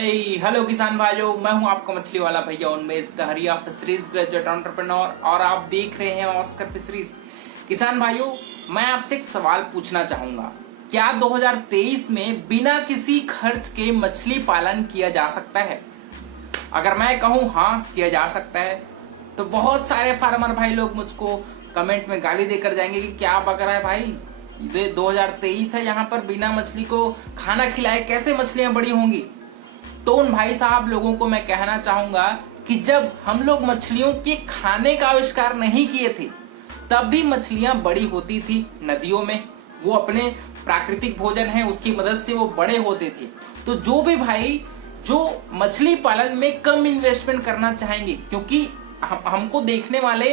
Hello किसान भाइयों, मैं हूं आपका मछली वाला भैया उन्मेष डहरिया, फिशरीज ग्रेजुएट एंटरप्रेन्योर, और आप देख रहे हैं ऑस्कर फिशरीज। किसान भाइयों, मैं आपसे एक सवाल पूछना चाहूंगा, क्या 2023 में बिना किसी खर्च के मछली पालन किया जा सकता है? अगर मैं कहूं हाँ किया जा सकता है, तो बहुत सारे फार्मर भाई लोग मुझको कमेंट में गाली देकर जाएंगे कि क्या बक रहा है भाई, ये 2023 है, यहाँ पर बिना मछली को खाना खिलाए कैसे मछलियां बड़ी होंगी। तो उन भाई साहब लोगों को मैं कहना चाहूंगा कि जब हम लोग मछलियों के खाने का आविष्कार नहीं किए थे, तब भी मछलियां बड़ी होती थी नदियों में। वो अपने प्राकृतिक भोजन है उसकी मदद से वो बड़े होते थे। तो जो भी भाई जो मछली पालन में कम इन्वेस्टमेंट करना चाहेंगे, क्योंकि हमको देखने वाले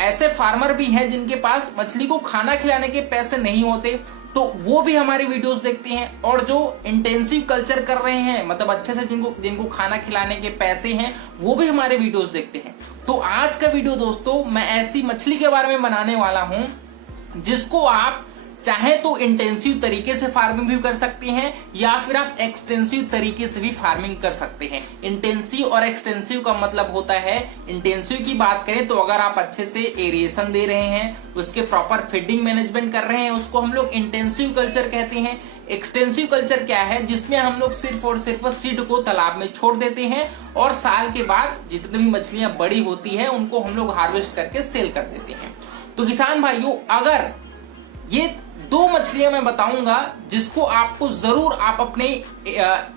ऐसे फार्मर भी हैं जिनके पास मछली को खाना खिलाने के पैसे नहीं होते, तो वो भी हमारी वीडियोस देखते हैं। और जो इंटेंसिव कल्चर कर रहे हैं, मतलब अच्छे से जिनको खाना खिलाने के पैसे हैं, वो भी हमारे वीडियोस देखते हैं। तो आज का वीडियो दोस्तों, मैं ऐसी मछली के बारे में बनाने वाला हूं जिसको आप चाहे तो इंटेंसिव तरीके से फार्मिंग भी कर सकते हैं, या फिर आप एक्सटेंसिव तरीके से भी फार्मिंग कर सकते हैं। इंटेंसिव और एक्सटेंसिव का मतलब होता है, इंटेंसिव की बात करें तो अगर आप अच्छे से एरिएशन दे रहे हैं, उसके प्रॉपर फीडिंग मैनेजमेंट कर रहे हैं, उसको हम लोग इंटेंसिव कल्चर कहते हैं। एक्सटेंसिव कल्चर क्या है? जिसमें हम लोग सिर्फ और सिर्फ सीड को तालाब में छोड़ देते हैं और साल के बाद जितनी भी मछलियां बड़ी होती है उनको हम लोग हार्वेस्ट करके सेल कर देते हैं। तो किसान भाइयों, अगर ये दो मछलियां मैं बताऊंगा जिसको आपको जरूर आप अपने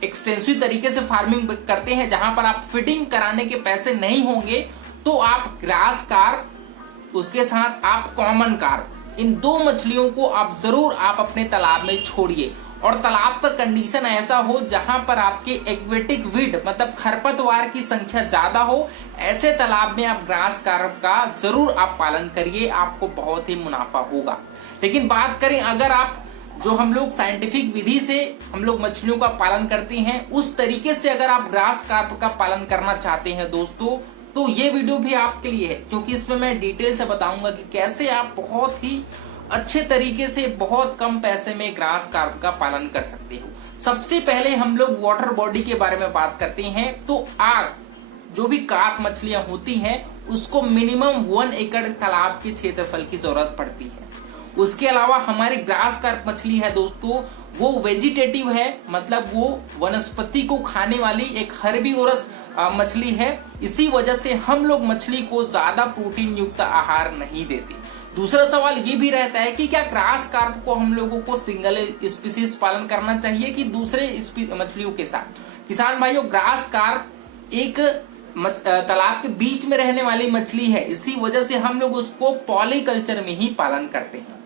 एक्सटेंसिव तरीके से फार्मिंग करते हैं, जहां पर आप फीडिंग कराने के पैसे नहीं होंगे, तो आप ग्रास कार्प, उसके साथ आप कॉमन कार्प, इन दो मछलियों को आप जरूर आप अपने तालाब में छोड़िए। और तालाब का कंडीशन ऐसा हो जहां पर आपके एक्वेटिक वीड मतलब खरपतवार की संख्या ज्यादा हो, ऐसे तालाब में आप ग्रास कार्प का जरूर आप पालन करिए, आपको बहुत ही मुनाफा होगा। लेकिन बात करें अगर आप जो हम लोग साइंटिफिक विधि से हम लोग मछलियों का पालन करते हैं, उस तरीके से अगर आप ग्रास कार्प का पालन करना चाहते हैं दोस्तों, तो ये वीडियो भी आपके लिए है, क्योंकि इसमें मैं डिटेल से बताऊंगा कि कैसे आप बहुत ही अच्छे तरीके से बहुत कम पैसे में ग्रास कार्प का पालन कर सकते हो। सबसे पहले हम लोग वाटर बॉडी के बारे में बात करते हैं। तो आग जो भी कार्प मछलियां होती हैं, उसको मिनिमम 1 एकड़ तालाब के क्षेत्रफल की जरूरत पड़ती है। उसके अलावा हमारी ग्रास कार्प मछली है दोस्तों, वो वेजिटेटिव है, मतलब वो वनस्पति को खाने वाली एक हर्बीवोरस मछली है। इसी वजह से हम लोग मछली को ज्यादा प्रोटीन युक्त आहार नहीं देते। दूसरा सवाल ये भी रहता है कि क्या ग्रास कार्प को हम लोगों को सिंगल स्पीसीज पालन करना चाहिए कि दूसरे मछलियों के साथ? किसान भाइयों, ग्रास कार्प एक तालाब के बीच में रहने वाली मछली है, इसी वजह से हम लोग उसको पॉलीकल्चर में ही पालन करते हैं,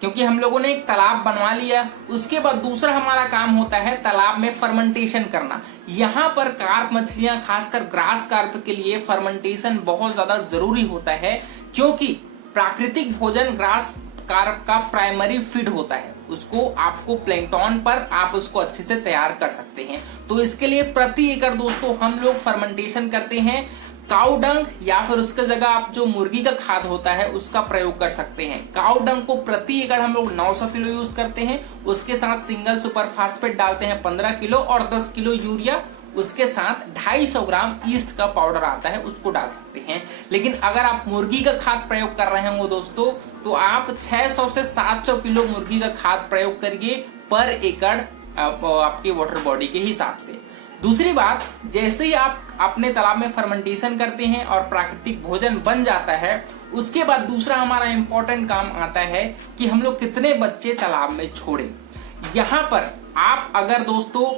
क्योंकि हम लोगों ने एक तालाब बनवा लिया। उसके बाद दूसरा हमारा काम होता है तालाब में फर्मेंटेशन करना। यहाँ पर कार्प मछलियां, खासकर ग्रास कार्प के लिए फर्मेंटेशन बहुत ज्यादा जरूरी होता है, क्योंकि प्राकृतिक भोजन ग्रास कार्प का प्राइमरी फीड होता है। उसको आपको प्लैंकटन पर आप उसको अच्छे से तैयार कर सकते हैं। तो इसके लिए प्रति एकड़ दोस्तों हम लोग फर्मेंटेशन करते हैं। काऊ डंग या फिर उसके जगह आप जो मुर्गी का खाद होता है उसका प्रयोग कर सकते हैं। काऊ डंग को प्रति एकड़ हम लोग 900 किलो यूज करते हैं। उसके साथ सिंगल सुपर फास्फेट डालते हैं 15 किलो और 10 किलो यूरिया, उसके साथ 250 ग्राम ईस्ट का पाउडर आता है, उसको डाल सकते हैं। लेकिन अगर आप मुर्गी का खाद प्रयोग कर रहे होंगे दोस्तों, तो आप 600 से 700 किलो मुर्गी का खाद प्रयोग करिए पर एकड़ आपके वाटर बॉडी के हिसाब से। दूसरी बात, जैसे ही आप अपने तालाब में फर्मेंटेशन करते हैं और प्राकृतिक भोजन बन जाता है, उसके बाद दूसरा हमारा इंपॉर्टेंट काम आता है कि हम लोग कितने बच्चे तालाब में छोड़ें। यहाँ पर आप अगर दोस्तों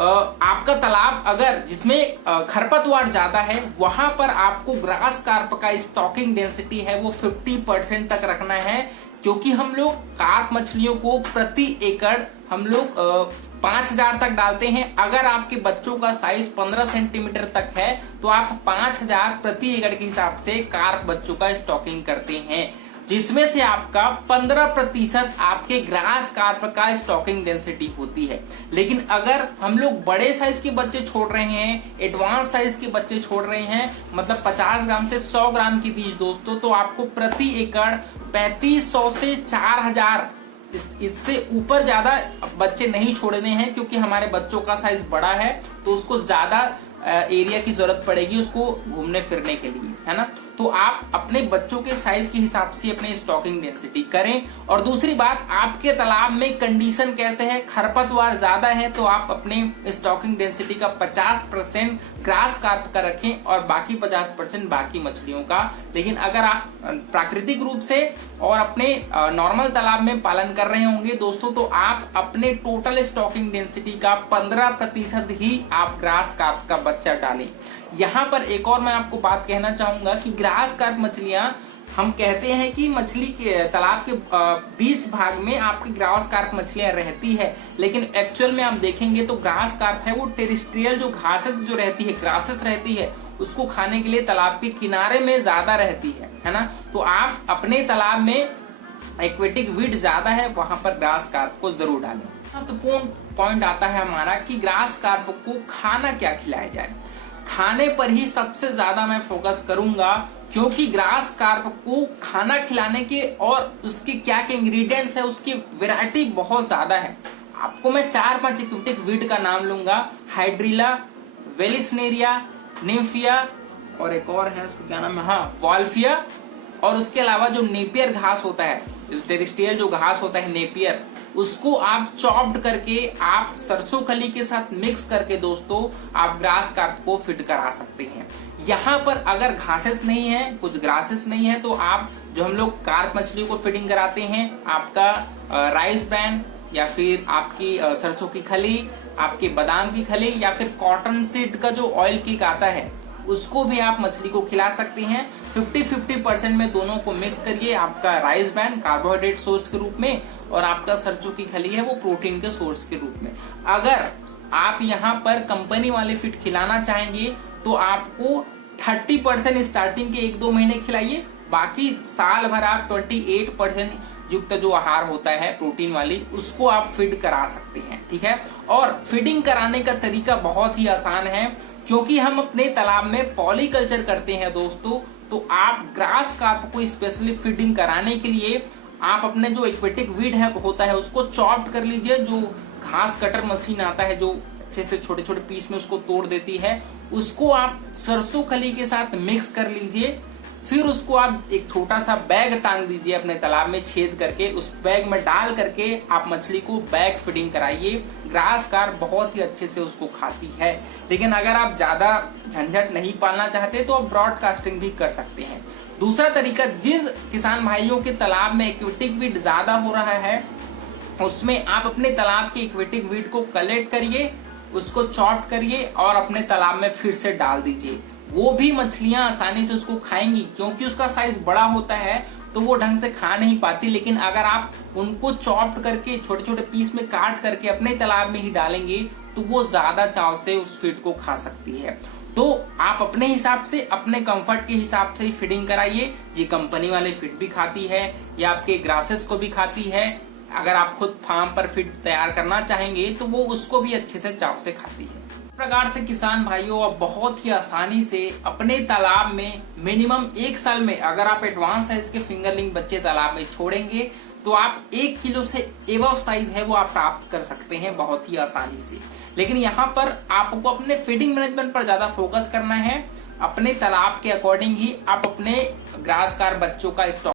आपका तालाब अगर जिसमें खरपतवार ज्यादा है, वहां पर आपको ग्रास कार्प का स्टॉकिंग डेंसिटी है वो 50% तक रखना है, क्योंकि हम लोग कार्प मछलियों को प्रति एकड़ हम लोग 5000 तक डालते हैं। अगर आपके बच्चों का साइज 15 सेंटीमीटर तक है, तो आप 5000 प्रति एकड़ के हिसाब से कार्प बच्चों का स्टॉकिंग करते हैं, जिसमें से आपका 15% आपके ग्रास कार्प का स्टॉकिंग डेंसिटी होती है। लेकिन अगर हम लोग बड़े साइज के बच्चे छोड़ रहे हैं, एडवांस साइज के बच्चे छोड़ रहे हैं, मतलब 50 ग्राम से 100 ग्राम के बीच दोस्तों, तो आपको प्रति एकड़ 3500 से 4000 इससे ऊपर ज्यादा बच्चे नहीं छोड़ने हैं, क्योंकि हमारे बच्चों का साइज बड़ा है तो उसको ज्यादा एरिया की जरूरत पड़ेगी उसको घूमने फिरने के लिए, है ना। तो आप अपने बच्चों के साइज के हिसाब से अपने स्टॉकिंग डेंसिटी करें। और दूसरी बात, आपके तालाब में कंडीशन कैसे है, खरपतवार ज्यादा है तो आप अपने स्टॉकिंग डेंसिटी का 50% ग्रास कार्प का रखें और बाकी 50% बाकी मछलियों का। लेकिन अगर आप प्राकृतिक रूप से और अपने नॉर्मल तालाब में पालन कर रहे होंगे दोस्तों, तो आप अपने टोटल स्टॉकिंग डेंसिटी का 15% ही आप ग्रास कार्प का बच्चा डालें। यहाँ पर एक और मैं आपको बात कहना चाहूंगा कि ग्रास कार्प मछलियां, हम कहते हैं कि मछली के तालाब के बीच भाग में आपकी ग्रास कार्प मछलियां रहती है, लेकिन एक्चुअल में आप देखेंगे तो ग्रास कार्प है वो टेरेस्ट्रियल जो घासेस जो रहती है, ग्रासेस रहती है, उसको खाने के लिए तालाब के किनारे में ज्यादा रहती है ना। तो आप अपने तालाब में एक्वेटिक वीड ज्यादा है वहां पर ग्रास कार्प को जरूर डालें। महत्वपूर्ण पॉइंट आता है हमारा कि ग्रास कार्प को खाना क्या खिलाया जाए। खाने पर ही सबसे ज्यादा मैं फोकस करूंगा, क्योंकि ग्रास कार्प को खाना खिलाने के और उसके क्या क्या इंग्रेडिएंट्स है उसकी वैरायटी बहुत ज्यादा है। आपको मैं 4-5 एक्वेटिक वीड का नाम लूंगा, हाइड्रिला, वेलिस्नेरिया, निम्फिया और एक और है उसका क्या नाम है, हाँ वॉल्फिया। और उसके अलावा जो नेपियर घास होता है, जो टेरेस्ट्रियल जो घास होता है नेपियर, उसको आप चॉप्ड करके आप सरसों खली के साथ मिक्स करके दोस्तों आप ग्रास कार्प को फीड करा सकते हैं। यहाँ पर अगर घासेस नहीं है, कुछ ग्रासेस नहीं है, तो आप जो हम लोग कार्प मछली को फीडिंग कराते हैं, आपका राइस ब्रान या फिर आपकी सरसों की खली, आपके बादाम की खली या फिर कॉटन सीड का जो ऑयल केक आता है उसको भी आप मछली को खिला सकते हैं। 50-50% में दोनों को मिक्स करिए। आपका राइस ब्रान कार्बोहाइड्रेट सोर्स के रूप में और आपका सरसों की खली है वो प्रोटीन के सोर्स के रूप में। अगर आप यहाँ पर कंपनी वाले फीड खिलाना चाहेंगे तो आपको 30% स्टार्टिंग के 1-2 महीने खिलाइए, बाकी साल भर आप 28% युक्त जो आहार होता है प्रोटीन वाली उसको आप फीड करा सकते हैं, ठीक है। और फीडिंग कराने का तरीका बहुत ही आसान है, क्योंकि हम अपने तालाब में पॉलीकल्चर करते हैं दोस्तों। तो आप ग्रास कार्प को स्पेशली फीडिंग कराने के लिए आप अपने जो एक्वेटिक वीड है होता है उसको चॉप्ड कर लीजिए। जो घास कटर मशीन आता है जो अच्छे से छोटे छोटे पीस में उसको तोड़ देती है, उसको आप सरसों खली के साथ मिक्स कर लीजिए। फिर उसको आप एक छोटा सा बैग टांग दीजिए अपने तालाब में छेद करके, उस बैग में डाल करके आप मछली को बैग फीडिंग कराइए। ग्रास कार्प बहुत ही अच्छे से उसको खाती है। लेकिन अगर आप ज्यादा झंझट नहीं पालना चाहते तो आप ब्रॉडकास्टिंग भी कर सकते हैं। दूसरा तरीका, जिन किसान भाइयों के तालाब में एक्वेटिक वीड ज्यादा हो रहा है उसमें आप अपने तालाब के एक्वेटिक वीड को कलेक्ट करिए, उसको चॉप करिए और अपने तालाब में फिर से डाल दीजिए। वो भी मछलियां आसानी से उसको खाएंगी, क्योंकि उसका साइज बड़ा होता है तो वो ढंग से खा नहीं पाती। लेकिन अगर आप उनको चॉप्ड करके छोटे छोटे पीस में काट करके अपने तालाब में ही डालेंगे तो वो ज्यादा चाव से उस फीड को खा सकती है। तो आप अपने हिसाब से, अपने कंफर्ट के हिसाब से ही फीडिंग कराइए। ये कंपनी वाले फीड भी खाती है, या आपके ग्रासेस को भी खाती है। अगर आप खुद फार्म पर फीड तैयार करना चाहेंगे तो वो उसको भी अच्छे से चाव से खाती है। इस प्रकार से किसान भाइयों आप बहुत ही आसानी से अपने तालाब में मिनिमम 1 साल में, अगर आप एडवांस साइज के फिंगरलिंग बच्चे तालाब में छोड़ेंगे तो आप 1 किलो से एबव साइज है वो आप प्राप्त कर सकते हैं बहुत ही आसानी से। लेकिन यहाँ पर आपको अपने फीडिंग मैनेजमेंट पर ज्यादा फोकस करना है। अपने तालाब के अकॉर्डिंग ही आप अपने ग्रास कार्प बच्चों का स्टॉक